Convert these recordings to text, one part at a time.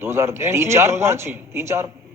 2003-4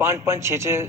5-6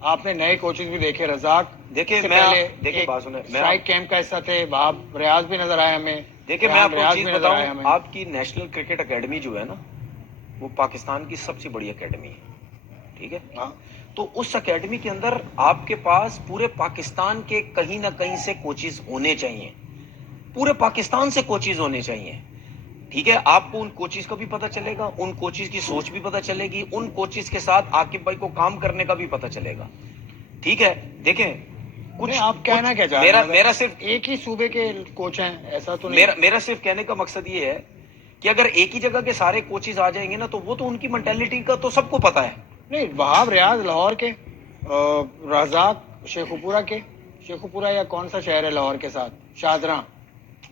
آپ نے نئے کوچز بھی دیکھے, رزاق دیکھیں سے میں پہلے دیکھیں ایک بات سنیں, میں اسٹرائک کیمپ کا حصہ تھے, وہاں ریاض بھی نظر آئے ہمیں, دیکھیں میں ریحان آپ کو ریاض چیز بھی نظر آئے بتاؤں, ہمیں. آپ کی نیشنل کرکٹ اکیڈمی جو ہے نا, وہ پاکستان کی سب سے بڑی اکیڈمی ہے, ٹھیک ہے. ہاں, تو اس اکیڈمی کے اندر آپ کے پاس پورے پاکستان کے کہیں نہ کہیں سے کوچز ہونے چاہیے, پورے پاکستان سے کوچز ہونے چاہیے, ٹھیک ہے. آپ کو ان کوچز کا بھی پتہ چلے گا, ان کوچز کی سوچ بھی پتہ چلے گی, ان کوچز کے ساتھ عاقب بھائی کو کام کرنے کا بھی پتہ چلے گا, ٹھیک ہے. دیکھیں نہیں آپ کہنا کیا چاہ رہے ہیں, میرا صرف ایک ہی صوبے کے کوچ ہیں ایسا تو نہیں. میرا صرف کہنے کا مقصد یہ ہے کہ اگر ایک ہی جگہ کے سارے کوچز آ جائیں گے نا, تو وہ تو ان کی مینٹیلٹی کا تو سب کو پتا ہے. نہیں, وہاب ریاض لاہور کے, رزاق شیخوپورہ کے, شیخوپورہ یا کون سا شہر ہے لاہور کے ساتھ, شاہدراں,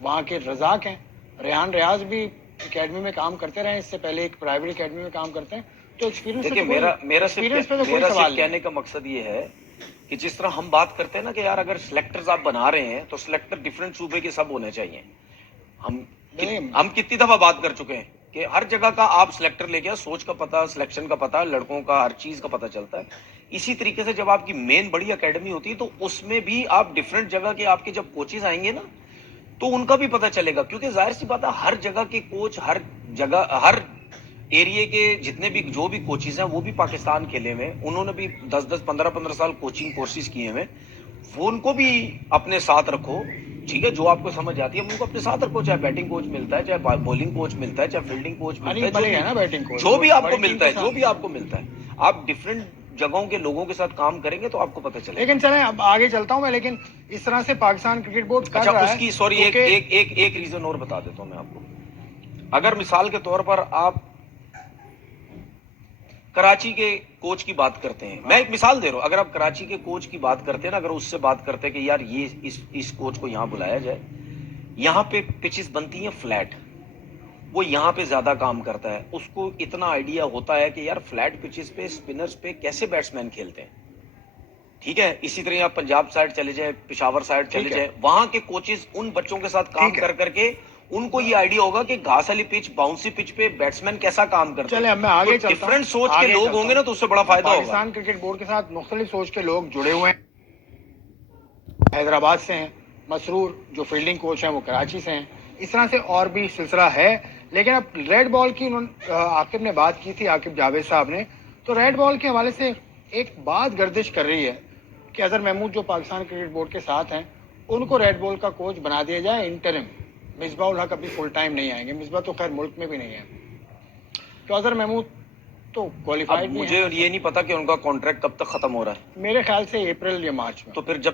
وہاں کے رزاق ہیں. ریحان ریاض بھی اکیڈمی میں کام کرتے رہے, اس سے پہلے ایک پرائیویٹ اکیڈمی میں کام کرتے ہیں, تو ایکسپیرینس دیکھیں ایکسپیرینس پہ تو کوئی سوال نہیں. کہنے کا مقصد یہ ہے کہ جس طرح ہم بات کرتے ہیں نا کہ یار اگر سلیکٹرز آپ بنا رہے ہیں تو سلیکٹر ڈفرینٹ صوبے کے سب ہونے چاہیے. ہم کتنی دفعہ بات کر چکے ہیں کہ ہر جگہ کا آپ سلیکٹر لے گیا, سوچ کا پتا, سلیکشن کا پتا, لڑکوں کا ہر چیز کا پتا چلتا ہے. اسی طریقے سے جب آپ کی مین بڑی اکیڈمی ہوتی ہے تو اس میں بھی آپ ڈفرینٹ جگہ کے آپ کے جب کوچز آئیں گے نا, تو ان کا بھی پتا چلے گا, کیونکہ ظاہر سی بات ہے ہر جگہ کے کوچ, ہر جگہ, ہر ایریے کے جتنے بھی جو بھی کوچز ہیں وہ بھی پاکستان کھیلے ہوئے, انہوں نے بھی 10-10 15 سال کوچنگ کورسز کیے ہوئے, وہ ان کو بھی اپنے ساتھ رکھو, ٹھیک ہے. جو آپ کو سمجھ آتی ہے ان کو اپنے ساتھ رکھو, چاہے بیٹنگ کوچ ملتا ہے, چاہے بولنگ کوچ ملتا ہے, چاہے فیلڈنگ کوچ ملتا انیس ملک ہے نا بیٹنگ کوچ, جو بھی آپ کو بڑی ٹیم ملتا کے ہے, جو ساتھ. بھی آپ کو ملتا ہے, آپ ڈفرینٹ جگہوں کے لوگوں کے ساتھ کام کریں گے تو آپ کو پتہ چلے گا. لیکن چلیں اب آگے چلتا ہوں میں, لیکن اس طرح سے پاکستان کرکٹ بورڈ کر اچھا, رہا اس ہے کی سوری کیونکہ ایک ریزن اور بتا دیتا ہوں میں آپ کو. اگر مثال کے طور پر آپ کراچی کے کوچ کی بات کرتے ہیں, میں ایک مثال دے رہا ہوں, اگر آپ کراچی کے کوچ کی بات کرتے ہیں نا, اگر اس سے بات کرتے ہیں کہ یار یہ اس کوچ کو یہاں بلایا جائے, یہاں پہ پچز بنتی ہیں فلیٹ, وہ یہاں پہ زیادہ کام کرتا ہے, اس کو اتنا آئیڈیا ہوتا ہے کہ یار فلیٹ پچز پہ اسپنرز پہ کیسے بیٹسمین کھیلتے ہیں, ٹھیک ہے. اسی طرح آپ پنجاب سائڈ چلے جائیں, پشاور سائڈ چلے جائیں, وہاں کے کوچز ان بچوں کے ساتھ کام کر کر کے ان کو یہ آئیڈیا ہوگا کہ گھاس والی پچ, باؤنسی پچ پہ بیٹسمین کیسا کام کرتے چلے اب میں ہیں. آگے تو چلتا ہوں, ڈفرینٹ سوچ کے آگے لوگ چلتا ہوں گے نا, ہوں. تو اس سے بڑا فائدہ ہوگا. پاکستان کرکٹ بورڈ کے ساتھ مختلف سوچ کے لوگ جڑے ہوئے ہیں. حیدرآباد سے ہیں, مسرور جو فیلڈنگ کوچ ہیں وہ کراچی سے ہیں, اس طرح سے اور بھی سلسلہ ہے. لیکن اب ریڈ بال کی عاقب نے بات کی تھی, عاقب جاوید صاحب نے, تو ریڈ بال کے حوالے سے ایک بات گردش کر رہی ہے کہ اظہر محمود جو پاکستان کرکٹ بورڈ کے ساتھ ہیں, ان کو ریڈ بال کا کوچ بنا دیا جائے انٹرم. مصباح الحق ابھی فل ٹائم نہیں آئیں گے, مصباح تو خیر ملک میں بھی نہیں ہے, تو اظہر محمود تو اب کوالیفائڈ بھی مجھے ہیں. یہ نہیں پتا کہ ان کا کانٹریکٹ کب تک ختم ہو رہا ہے, میرے خیال سے اپریل یا مارچ میں. تو پھر جب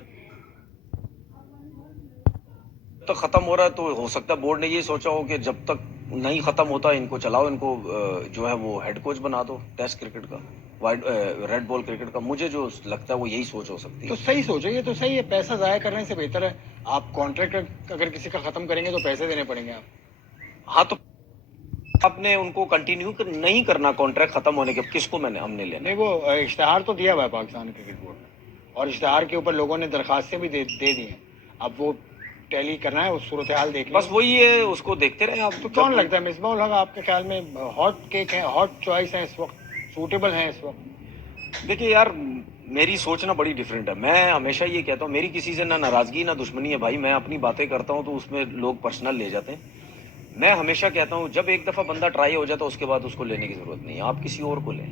تک ختم ہو رہا ہے تو ہو سکتا ہے بورڈ نے یہ سوچا ہو کہ جب تک نہیں ختم ہوتا ان کو چلاؤ, ان کو جو ہے وہ ہیڈ کوچ بنا دو ٹیسٹ کرکٹ کا, ریڈ بال کرکٹ کا. مجھے جو لگتا ہے وہ یہی سوچ ہو سکتی تو ہے. صحیح سوچے, یہ تو صحیح ہے, پیسہ ضائع کرنے سے بہتر ہے آپ کانٹریکٹ اگر کسی کا ختم کریں گے تو پیسے دینے پڑیں گے آپ. ہاں, تو آپ نے ان کو کنٹینیو نہیں کرنا کانٹریکٹ ختم ہونے کے, کس کو ہم نے لینا نہیں, وہ اشتہار تو دیا ہوا ہے پاکستان کرکٹ بورڈ نے, اور اشتہار کے اوپر لوگوں نے درخواستیں بھی دے دی ہیں. اب وہ ٹیلی کرنا ہے, اس صورتحال دیکھنی بس ہے. وہی ہے, اس کو دیکھتے رہیں آپ. تو کون لگتا ہے مصباح الحق آپ کے خیال میں ہاٹ کیک ہے, ہاٹ چوائس ہے اس وقت, سوٹیبل ہیں اس وقت؟ دیکھیے یار, میری سوچنا بڑی ڈیفرنٹ ہے. میں ہمیشہ یہ کہتا ہوں, میری کسی سے نہ ناراضگی نہ دشمنی ہے بھائی, میں اپنی باتیں کرتا ہوں تو اس میں لوگ پرسنل لے جاتے ہیں. میں ہمیشہ کہتا ہوں جب ایک دفعہ بندہ ٹرائی ہو جاتا ہے اس کے بعد اس کو لینے کی ضرورت نہیں ہے, آپ کسی اور کو لیں,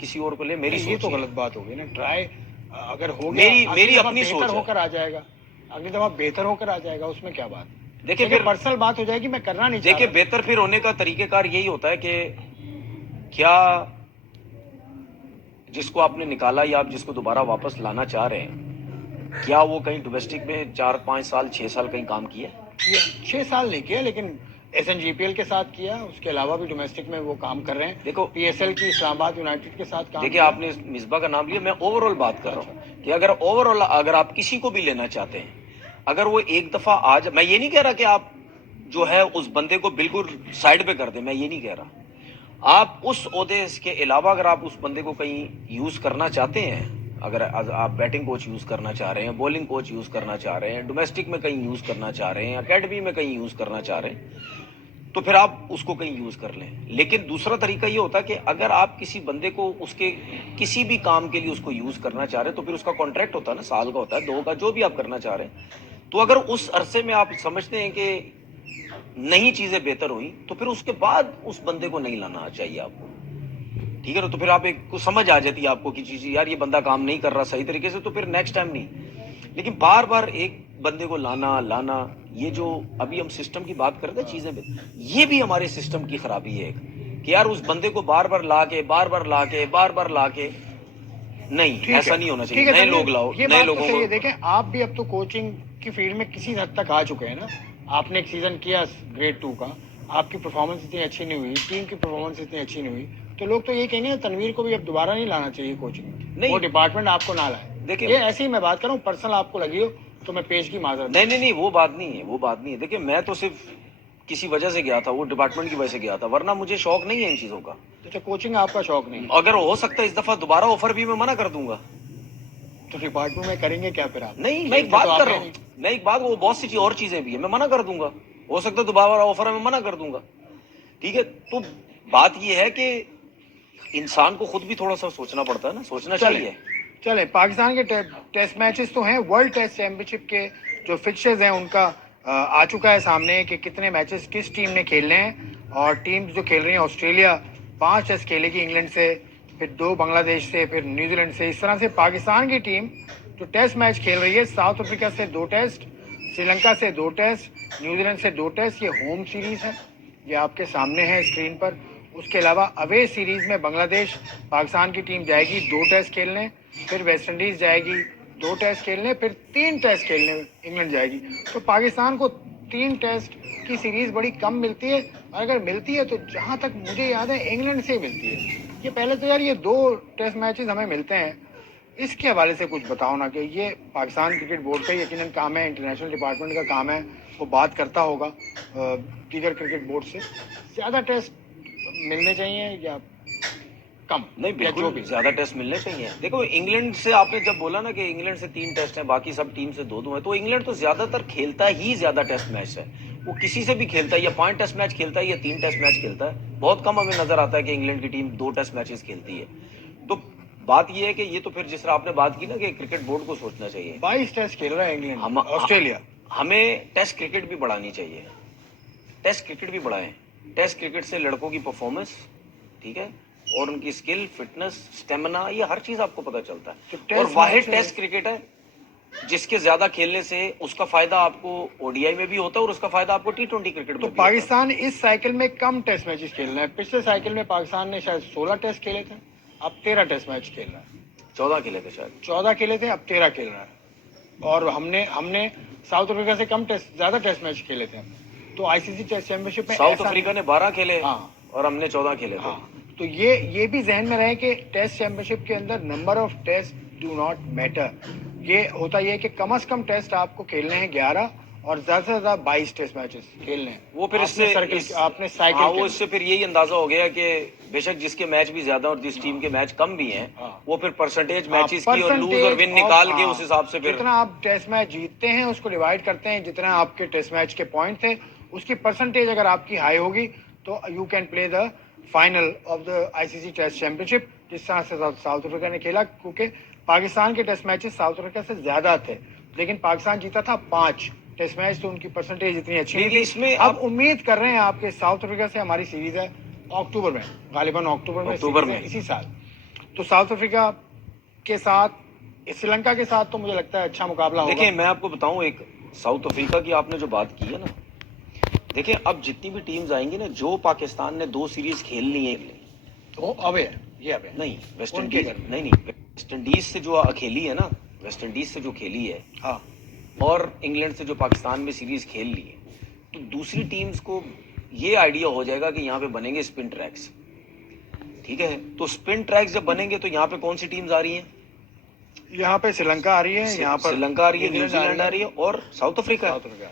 کسی اور کو لیں. میری نہیں, یہ سوچ تو ہے. غلط بات ہوگی نا. ٹرائی اگر ہو گیا, میری دفعہ اپنی بہتر سوچ ہو ہے. کر آ جائے گا, اگلی دفعہ بہتر ہو کر آ جائے گا, اس میں کیا بات ہے. دیکھیں لیکن پھر پرسنل بات ہو جائے گی, میں کرنا نہیں چاہ دیکھیں رہا. بہتر پھر ہونے کا طریقہ کار یہی ہوتا ہے کہ کیا جس کو آپ نے نکالا یا آپ جس کو دوبارہ واپس لانا چاہ رہے ہیں, کیا وہ کہیں ڈومیسٹک میں 4-5 سال 6 سال کہیں کام کیا؟ 6 سال نہیں کیا, لیکن S N G P L کے ساتھ کیا, اس کے علاوہ بھی ڈومیسٹک میں وہ کام کر رہے ہیں. دیکھو, پی ایس ایل کی اسلام آباد یونائٹیڈ کے ساتھ کام دیکھیں کیا. آپ نے مصباح کا نام لیا, میں اوور آل بات کر رہا ہوں کہ اگر اوور آل اگر آپ کسی کو بھی لینا چاہتے ہیں, اگر وہ ایک دفعہ آج, میں یہ نہیں کہہ رہا کہ آپ جو ہے اس بندے کو بالکل سائڈ پہ کر دیں, میں یہ نہیں کہہ رہا. آپ اس عہدے کے علاوہ اگر آپ اس بندے کو کہیں یوز کرنا چاہتے ہیں, اگر آپ بیٹنگ کوچ یوز کرنا چاہ رہے ہیں, بولنگ کوچ یوز کرنا چاہ رہے ہیں, ڈومیسٹک میں کہیں یوز کرنا چاہ رہے ہیں, اکیڈمی میں کہیں یوز کرنا چاہ رہے ہیں, تو پھر آپ اس کو کہیں یوز کر لیں. لیکن دوسرا طریقہ یہ ہوتا ہے کہ اگر آپ کسی بندے کو اس کے کسی بھی کام کے لیے اس کو یوز کرنا چاہ رہے ہیں تو پھر اس کا کانٹریکٹ ہوتا ہے نا, سال کا ہوتا ہے, 2 کا, جو بھی آپ کرنا چاہ رہے ہیں. تو اگر اس عرصے میں آپ سمجھتے ہیں کہ نئی چیزیں بہتر ہوئی تو پھر اس کے بعد اس بندے کو نہیں لانا چاہیے آپ کو. ٹھیک ہے نا, تو پھر آپ ایک کو سمجھ آ جاتی ہے آپ کو کہ چیز یار یہ بندہ کام نہیں کر رہا صحیح طریقے سے, تو پھر نیکسٹ ٹائم نہیں. لیکن بار بار ایک بندے کو لانا یہ جو ابھی ہم سسٹم کی بات کر رہے تھے چیزیں, یہ بھی ہمارے سسٹم کی خرابی ہے کہ یار اس بندے کو بار بار لا کے نہیں, ٹھیک ایسا ہے, نہیں ہونا چاہیے. ٹھیک ہے نئے تنویر, لوگ لاؤ, یہ نئے بات تو لوگوں صحیح ہے. کو. دیکھیں آپ بھی اب تو کوچنگ کی فیلڈ میں کسی حد تک آ چکے ہیں نا. آپ نے ایک سیزن کیا گریڈ 2 کا, آپ کی پرفارمنس اتنی اچھی نہیں ہوئی, ٹیم کی پرفارمنس اتنی اچھی نہیں ہوئی, تو لوگ تو یہ کہیں گے تنویر کو بھی اب دوبارہ نہیں لانا چاہیے کوچنگ میں, نہیں. وہ ڈپارٹمنٹ آپ کو نہ لائے. دیکھیں, یہ ایسے ہی میں بات کر رہا ہوں, پرسنل آپ کو لگی ہو تو میں پیش کی معذرت. نہیں, وہ بات نہیں ہے. دیکھیں میں تو صرف کسی وجہ سے گیا تھا, وہ ڈپارٹمنٹ کی وجہ سے گیا تھا, ورنہ مجھے شوق نہیں ہے ان چیزوں کا. اچھا, کوچنگ آپ کا شوق نہیں, اگر ہو سکتا ہے اس دفعہ دوبارہ آفر بھی میں منع کر دوں گا. تو ڈپارٹمنٹ میں کریں گے کیا پھر آپ؟ نہیں, میں ایک بات کر رہا ہوں, میں ایک بات, وہ بہت سی اور چیزیں بھی ہیں, میں منع کر دوں گا. ہو سکتا ہے دوبارہ آفر ہے, میں منع کر دوں گا. ٹھیک ہے, تو بات یہ ہے کہ انسان کو خود بھی تھوڑا سا سوچنا پڑتا ہے نا, سوچنا چاہیے. چلے, پاکستان کے ٹیسٹ میچز تو ہیں, ورلڈ ٹیسٹ چیمپئن شپ کے جو فکسچرز ہیں ان کا آ چکا ہے سامنے کہ کتنے میچز کس ٹیم نے کھیلنے ہیں. اور ٹیمز جو کھیل رہی ہیں, آسٹریلیا 5 ٹیسٹ کھیلے گی انگلینڈ سے, پھر 2 بنگلہ دیش سے, پھر نیوزی لینڈ سے. اس طرح سے پاکستان کی ٹیم جو ٹیسٹ میچ کھیل رہی ہے, ساؤتھ افریقہ سے 2 ٹیسٹ, سری لنکا سے 2 ٹیسٹ, نیوزی لینڈ سے 2 ٹیسٹ. یہ ہوم سیریز ہے, یہ آپ کے سامنے ہے اسکرین پر. اس کے علاوہ اوے سیریز میں بنگلہ دیش, پاکستان کی ٹیم جائے گی 2 ٹیسٹ کھیلنے, پھر ویسٹ انڈیز جائے گی 2 ٹیسٹ کھیلنے, پھر 3 ٹیسٹ کھیلنے انگلینڈ جائے گی. تو پاکستان کو 3 ٹیسٹ کی سیریز بڑی کم ملتی ہے, اور اگر ملتی ہے تو جہاں تک مجھے یاد ہے انگلینڈ سے ہی ملتی ہے. یہ پہلے تو یار یہ 2 ٹیسٹ میچز ہمیں ملتے ہیں, اس کے حوالے سے کچھ بتاؤ نا, کہ یہ پاکستان کرکٹ بورڈ کا یقیناً کام ہے, انٹرنیشنل ڈپارٹمنٹ کا کام ہے, وہ بات کرتا ہوگا دیگر کرکٹ بورڈ سے. زیادہ ٹیسٹ ملنے چاہیے یا کم؟ نہیں, یا جو بالکل بھی زیادہ ٹیسٹ ملنے چاہیے. دیکھو انگلینڈ سے آپ نے جب بولا نا کہ انگلینڈ سے 3 ٹیسٹ ہیں, باقی سب ٹیم سے 2 ہیں, تو انگلینڈ تو زیادہ تر کھیلتا ہی زیادہ ٹیسٹ میچ ہے. وہ کسی سے بھی کھیلتا ہے, یا 5 ٹیسٹ میچ کھیلتا ہے یا 3 ٹیسٹ میچ کھیلتا ہے. بہت کم ہمیں نظر آتا ہے کہ انگلینڈ کی ٹیم 2 ٹیسٹ میچز کھیلتی ہے. تو بات یہ ہے کہ یہ تو پھر جس طرح آپ نے بات کی نا کہ کرکٹ بورڈ کو سوچنا چاہیے. 22 ٹیسٹ کھیل رہا ہے انگلینڈ, آسٹریلیا. ہمیں ٹیسٹ کرکٹ بھی بڑھانی چاہیے, ٹیسٹ کرکٹ بھی بڑھائیں. ٹیسٹ کرکٹ سے لڑکوں کی پرفارمنس, ٹھیک ہے, اور ان کی اسکل, فٹنس, اسٹیمنا, یہ ہر چیز آپ کو پتہ چلتا ہے. اور واحد ٹیسٹ کرکٹ ہے جس کے زیادہ کھیلنے سے اس کا فائدہ آپ کو او ڈی آئی میں بھی ہوتا ہے, اور اس کا فائدہ آپ کو T20 کرکٹ میں تو بھی ہوتا ہے. پاکستان اس سائیکل میں کم ٹیسٹ میچز کھیل رہا ہے. پچھلے سائیکل میں پاکستان نے شاید 16 ٹیسٹ کھیلے تھے, اب 13 ٹیسٹ میچ کھیل رہا ہے. 14 کھیلے تھے شاید, 14 کھیلے تھے, اب 13 کھیل رہا ہے. اور ہم نے ساؤتھ افریقہ سے زیادہ ٹیسٹ میچ کھیلے تھے. تو آئی سی سی ٹیسٹ چیمپئن شپ میں ساؤتھ افریقہ نے 12 کھیلے ہاں, اور ہم نے 14 کھیلے تھے. ہاں, تو یہ بھی ذہن میں رہے کہ ٹیسٹ چیمپئن شپ کے اندر number of test do not matter. یہ ہوتا یہ کہ کم از کم ٹیسٹ آپ کو کھیلنے ہیں 11, اور زیادہ سے زیادہ 22 ٹیسٹ میچز کھیلنے ہیں. وہ پھر اس سے آپ نے سائیکل ہاں, وہ اس سے پھر یہی اندازہ ہو گیا کہ بے شک جس کے میچ بھی زیادہ اور جس ٹیم کے میچ کم بھی ہیں, وہ پھر پرسنٹیج میچز کی اور لوز اور ون نکال کے اس حساب سے پھر جتنا آپ ٹیسٹ میچ جیتتے ہیں اس کو ڈیوائڈ کرتے ہیں, جتنا آپ کے ٹیسٹ میچ کے پوائنٹ تھے اس کی پرسنٹیج اگر آپ کی ہائی ہوگی تو you can play the final of the I C C test championship. جس طرح سے ساؤتھ افریقہ نے کھیلا, کیونکہ پاکستان کے ٹیسٹ میچز ساؤتھ افریقہ سے زیادہ تھے, لیکن پاکستان جیتا تھا 5 ٹیسٹ میچ, تو ان کی پرسنٹیج اتنی اچھی نہیں اس تھی. میں اب امید کر رہے ہیں آپ کے ساؤتھ افریقہ سے ہماری سیریز ہے اکتوبر میں, غالباً اکتوبر میں سیریز ہے اسی سال. تو ساؤتھ افریقہ کے ساتھ, سری لنکا کے ساتھ تو مجھے لگتا ہے اچھا مقابلہ ہوگا. دیکھیں میں آپ کو بتاؤں, ایک ساؤتھ افریقہ کی آپ نے جو بات کی ہے نا, دیکھیں اب جتنی بھی ٹیمز آئیں گی نا, جو پاکستان نے 2 سیریز کھیل لی ہیں, وہ اوے ہے, یہ اوے نہیں ویسٹ انڈیز, نہیں ویسٹ انڈیز سے جو کھیلی ہے نا, ویسٹ انڈیز سے جو کھیلی ہے, ہاں, اور انگلینڈ سے جو پاکستان میں سیریز کھیل لی ہے, تو دوسری ٹیمز کو یہ آئیڈیا ہو جائے گا کہ یہاں پہ بنیں گے اسپن ٹریکس. ٹھیک ہے, تو اسپن ٹریکس جب بنیں گے تو یہاں پہ کون سی ٹیمز آ رہی ہیں؟ یہاں پہ سری لنکا آ رہی ہے, یہاں پر سری لنکا آ رہی ہے, نیوزی لینڈ آ رہی ہے, اور ساؤتھ افریقہ ہے.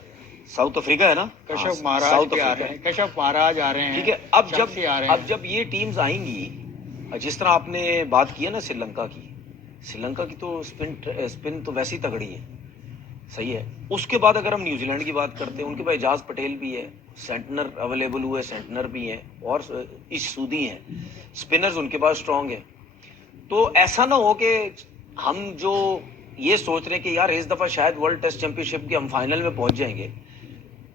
ساؤتھ افریقہ ہے نا, کشف مہاراج بھی آ رہے ہیں, کشف مہاراج آ رہے ہیں. ٹھیک ہے, اب جب یہ ٹیمز آئیں گی, جس طرح آپ نے بات کی ہے نا سری لنکا کی تو اسپن تو ویسی تگڑی ہے. صحیح ہے. اس کے بعد اگر ہم نیوزی لینڈ کی بات کرتے ہیں، ان کے پاس اعجاز پٹیل بھی ہے، سینٹنر اویلیبل ہوئے، سینٹنر بھی ہیں اور ایش سودی ہیں. اسپنرز ان کے پاس اسٹرانگ ہے. تو ایسا نہ ہو کہ ہم جو یہ سوچ رہے ہیں کہ یار اس دفعہ شاید ورلڈ ٹیسٹ چیمپئن شپ کے ہم فائنل میں پہنچ جائیں گے،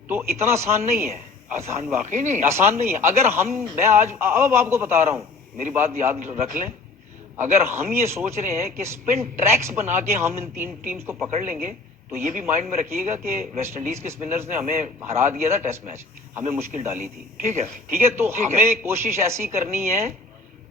تو اتنا آسان نہیں ہے. آسان واقعی نہیں. آسان نہیں ہے. اگر میں آج اب آپ کو بتا رہا ہوں، میری بات یاد رکھ لیں، اگر ہم یہ سوچ رہے ہیں کہ اسپن ٹریکس بنا کے ہم ان 3 ٹیمز کو پکڑ لیں گے، تو یہ بھی مائنڈ میں رکھیے گا کہ ویسٹ انڈیز کے اسپنرز نے ہمیں ہرا دیا تھا ٹیسٹ میچ، ہمیں مشکل ڈالی تھی. ٹھیک ہے. ٹھیک ہے، تو ہمیں کوشش ایسی کرنی ہے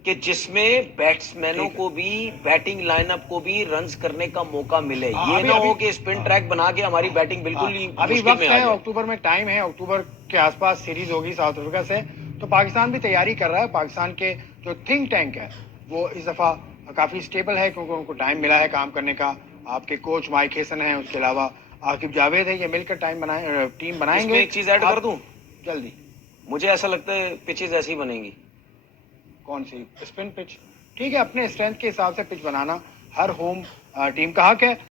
کہ جس میں بیٹس مینوں کو بھی، بیٹنگ لائن اپ کو بھی رنز کرنے کا موقع ملے. یہ نہ ہو کہ اسپن ٹریک بنا کے ہماری بیٹنگ بالکل ہی ابھی مشکل وقت میں آ ہے، جائے. اکتوبر میں ٹائم ہے، اکتوبر کے آس پاس سیریز ہوگی ساؤتھ افریقہ سے. تو پاکستان بھی تیاری کر رہا ہے. پاکستان کے جو تھنک ٹینک ہے وہ اس دفعہ کافی اسٹیبل ہے، کیونکہ ان کو ٹائم ملا ہے کام کرنے کا. آپ کے کوچ مائک ہیسن ہیں، اس کے علاوہ عاقب جاوید ہے. یہ مل کر ٹیم بنائیں اس گے. میں ایک چیز ایڈ کر دوں، جلدی. مجھے ایسا لگتا ہے پچز ایسی بنیں گی. کون سی؟ Spin pitch. ٹھیک ہے، اپنے اسٹرینتھ کے حساب سے پچ بنانا ہر ہوم ٹیم کا حق ہے.